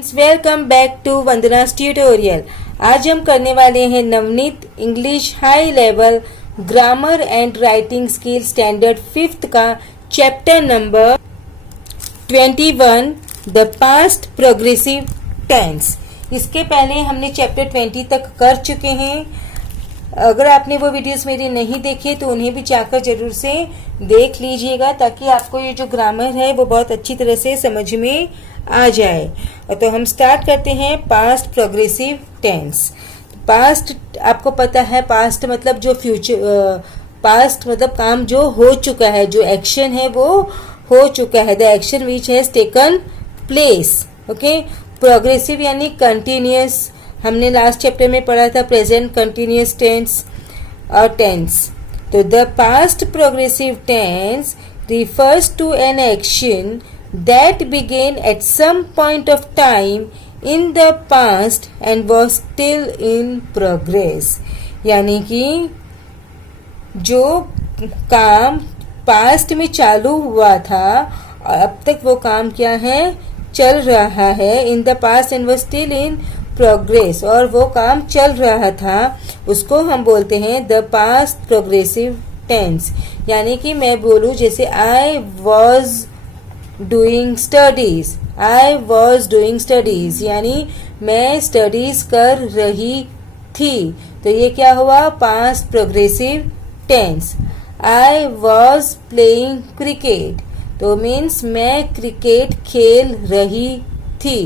Welcome back to Vandana's tutorial. आज हम करने वाले हैं Navneet English high level grammar and writing skill standard 5th का chapter number 21 the past progressive tense. इसके पहले हमने चैप्टर 20 तक कर चुके हैं। अगर आपने वो वीडियोस मेरी नहीं देखे तो उन्हें भी जाकर जरूर से देख लीजिएगा, ताकि आपको ये जो ग्रामर है वो बहुत अच्छी तरह से समझ में आ जाए। और तो हम स्टार्ट करते हैं पास्ट प्रोग्रेसिव टेंस। पास्ट आपको पता है, पास्ट मतलब जो फ्यूचर, पास्ट मतलब काम जो हो चुका है, जो एक्शन है वो हो चुका है, the action which has taken place. Okay, progressive यानी कंटिन्यूअस। हमने लास्ट चैप्टर में पढ़ा था प्रेजेंट कंटिन्यूअस टेंस और टेंस। तो the past progressive tense refers to an action that began at some point of time in the past and was still in progress। यानी कि जो काम पास्ट में चालू हुआ था और अब तक वो काम क्या है, चल रहा है। In the past and was still in progress, और वो काम चल रहा था, उसको हम बोलते हैं द पास्ट प्रोग्रेसिव टेंस। यानी कि मैं बोलूं जैसे I was doing studies, I was doing studies यानी मैं स्टडीज कर रही थी, तो ये क्या हुआ, past progressive tense. I was playing cricket, तो मीन्स मैं क्रिकेट खेल रही थी।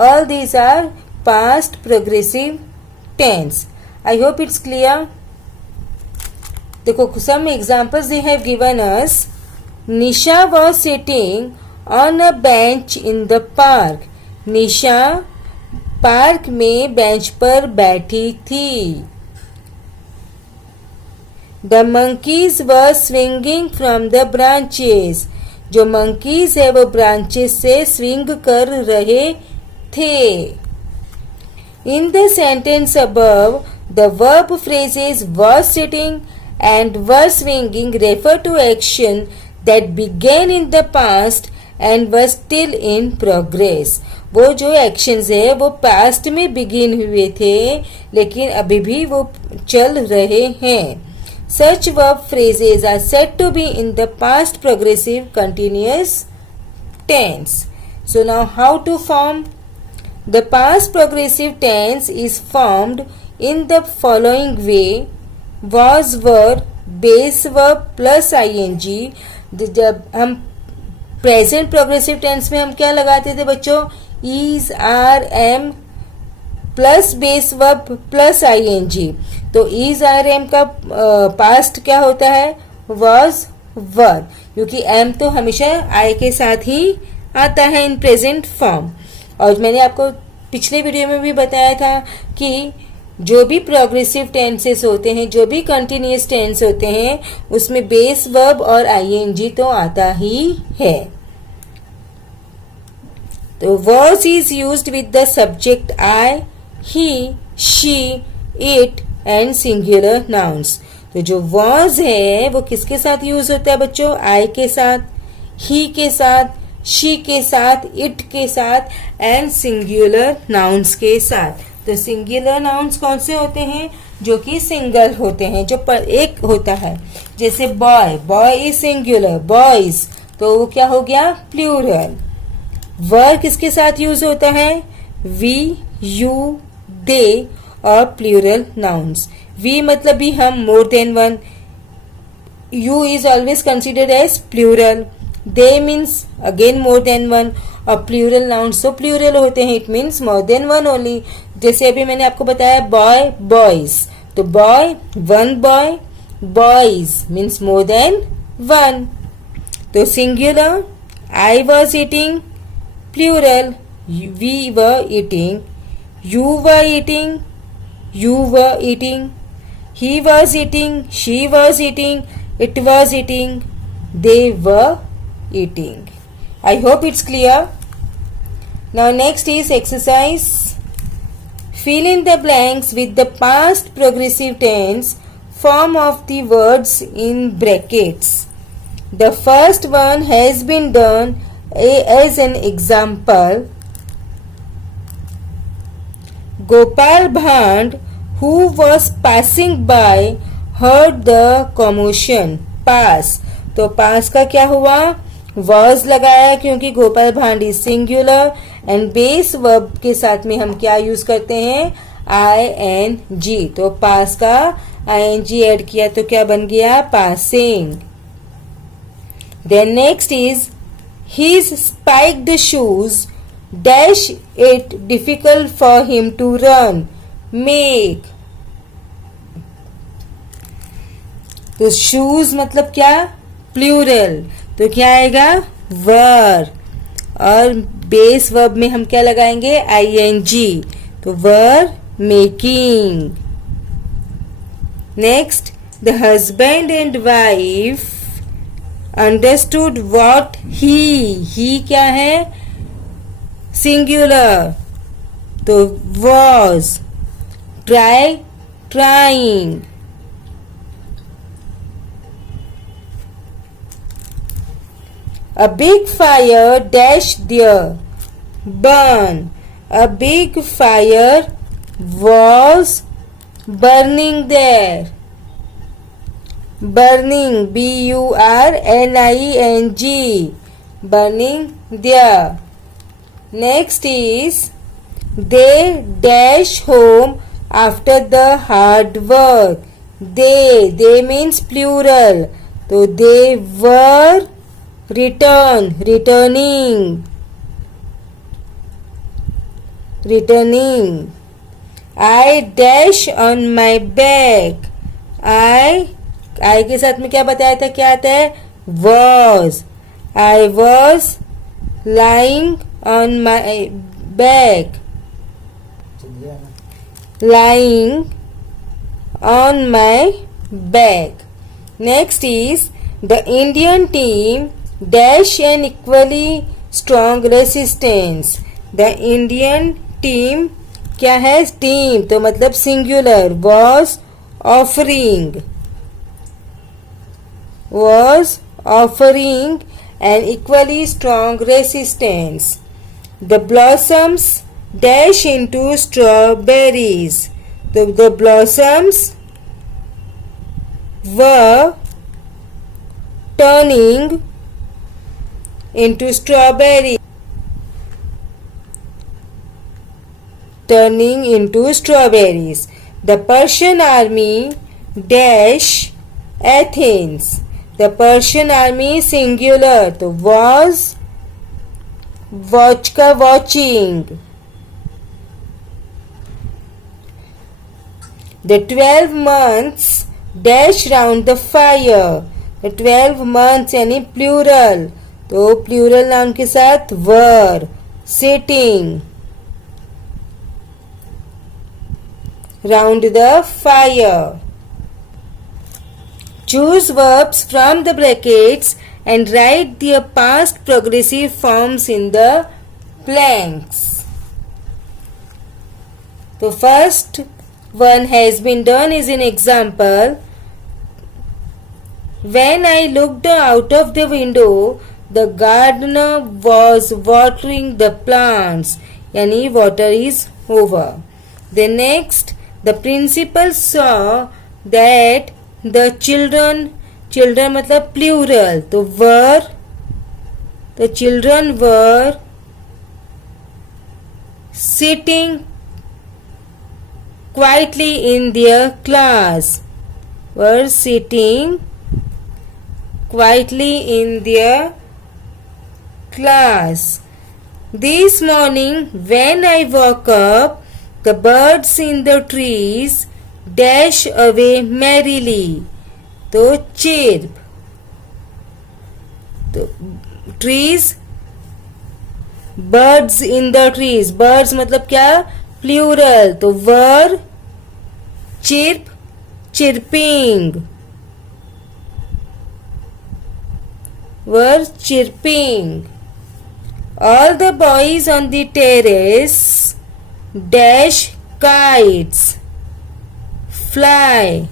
All these are past progressive tense. I hope it's clear. देखो, some examples they have given us. Nisha was sitting on a bench in the park. Nisha park में bench पर बैठी थी। The monkeys were swinging from the branches. जो monkeys है वो branches से swing कर रहे थे। In the sentence above, the verb phrases was sitting and was swinging refer to action that began in the past and was still in progress। वो जो actions है वो past में begin हुए थे, लेकिन अभी भी वो चल रहे हैं। Such verb phrases are said to be in the past progressive continuous tense। So now how to form? The past progressive tense is formed in the following way: was verb, base verb plus ing। जब हम present progressive tense में हम क्या लगाते थे बच्चों, is, are, am plus base verb plus ing। तो is, are, am का पास्ट क्या होता है, was verb, क्योंकि am तो हमेशा I के साथ ही आता है इन प्रेजेंट फॉर्म। और मैंने आपको पिछले वीडियो में भी बताया था कि जो भी प्रोग्रेसिव टेंसेस होते हैं, जो भी कंटिन्यूअस टेंस होते हैं, उसमें बेस वर्ब और आईएनजी तो आता ही है। तो was is used with the subject I, he, she, it and singular nouns। तो जो was है वो किसके साथ यूज होता है बच्चों, I के साथ, he के साथ, शी के साथ, इट के साथ एंड सिंगुलर नाउन्स के साथ। तो सिंगुलर नाउन्स कौन से होते हैं, जो कि सिंगल होते हैं, जो पर एक होता है। जैसे boy, boy is singular, boys, तो वो क्या हो गया, प्लूरल। वर किसके साथ यूज होता है, वी, यू, दे और प्लूरल नाउन्स। वी मतलब भी हम, more than one. You is always considered as plural. They means again more than one, और प्लूरल नाउन्स तो प्लूरल होते हैं, it means more than one only. जैसे अभी मैंने आपको बताया बॉय, बॉयज, तो boy one boy, boys means more than one. तो singular I was eating, plural we were eating, you were eating, you were eating, he was eating, she was eating, it was eating, they were eating। I hope it's clear. Now next is exercise. Fill in the blanks with the past progressive tense form of the words in brackets. The first one has been done as an example. Gopal Bhand, who was passing by, heard the commotion. Pass. तो पास का क्या हुआ? was लगाया क्योंकि गोपाल भांड is singular and base verb के साथ में हम क्या यूज करते हैं? ing. तो पास का ing ऐड किया तो क्या बन गया? Passing. Then next is his spiked shoes dash it difficult for him to run. Make. तो शूज मतलब क्या? प्लूरल. तो क्या आएगा? वर. और बेस वर्ब में हम क्या लगाएंगे? ing. तो were making. Next, the husband and wife understood what he क्या है? सिंगुलर. तो was. Try trying. A big fire dash there. Burn. A big fire was burning there. Burning. burning. Burning there. Next is they dash home after the hard work. They means plural. So they were returning. I dash on my back. I के साथ में क्या बताया था? क्या आता है? was. I was lying on my back. Lying on my back. Next is the Indian team dash an equally strong resistance. The Indian team क्या है? टीम. तो मतलब singular. was offering an equally strong resistance. The blossoms dash into strawberries. The blossoms were turning into strawberries. The Persian army dash Athens. The Persian army singular. तो was watch का watching. The 12 months dash round the fire. The 12 months यानी plural. तो plural noun के साथ were sitting round the fire. Choose verbs from the brackets and write their past progressive forms in the blanks. So first one has been done is an example. When I looked out of the window, the gardener was watering the plants. Yani water is over. The next, the principal saw that the children मतलब plural. तो were, the children were sitting quietly in their class. Were sitting quietly in their class. This morning when I woke up, the birds in the trees dash away merrily. तो chirp. तो trees, birds in the trees. Birds मतलब क्या? Plural. तो were chirp, chirping. Were chirping. All the boys on the terrace dash kites. Fly.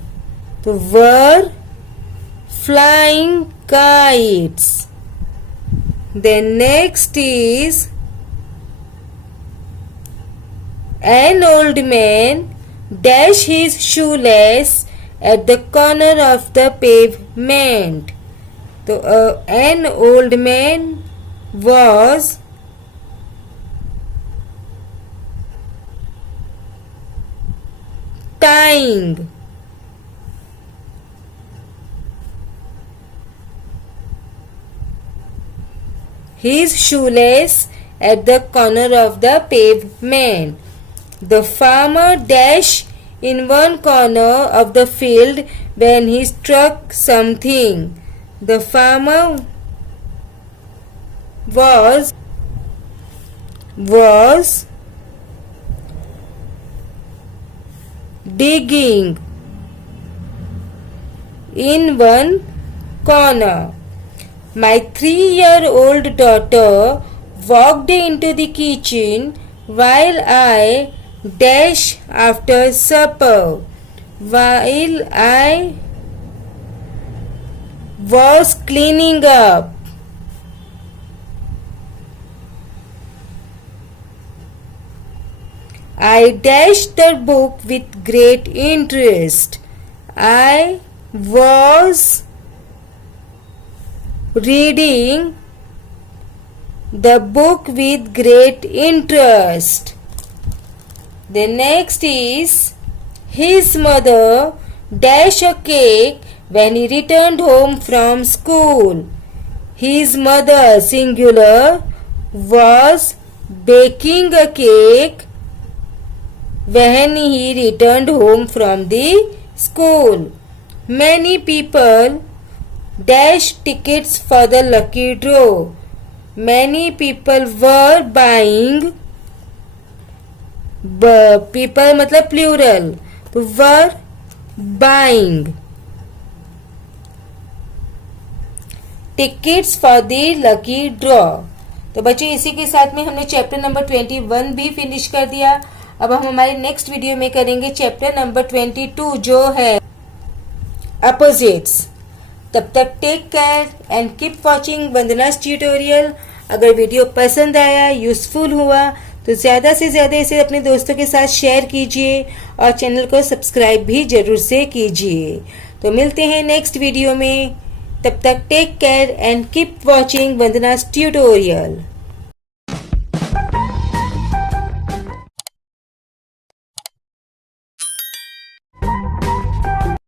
तो were flying kites. Then next is An old man dash his shoelace at the corner of the pavement. तो an old man was tying his shoelace at the corner of the pavement. The farmer dashed in one corner of the field when he struck something. The farmer was digging in one corner. My 3-year-old daughter walked into the kitchen while I dashed after supper. While I was cleaning up, I dashed the book with great interest. I was reading the book with great interest. The next is his mother dashed a cake when he returned home from school. His mother, singular, was baking a cake when he returned home from the school. Many people dashed tickets for the lucky draw. Many people were buying. People मतलब plural, तो were buying tickets for the lucky draw. तो बच्चों इसी के साथ में हमने chapter number 21 भी फिनिश कर दिया. अब हम हमारे नेक्स्ट वीडियो में करेंगे चैप्टर नंबर 22 जो है अपोजिट्स. तब तक take care and keep watching Vandana's tutorial. अगर वीडियो पसंद आया, यूजफुल हुआ तो ज़्यादा से ज़्यादा इसे अपने दोस्तों के साथ शेयर कीजिए और चैनल को सब्सक्राइब भी जरूर से कीजिए. तो मिलते हैं नेक्स्ट वीडियो में. तब तक take care and keep watching Vandana's tutorial.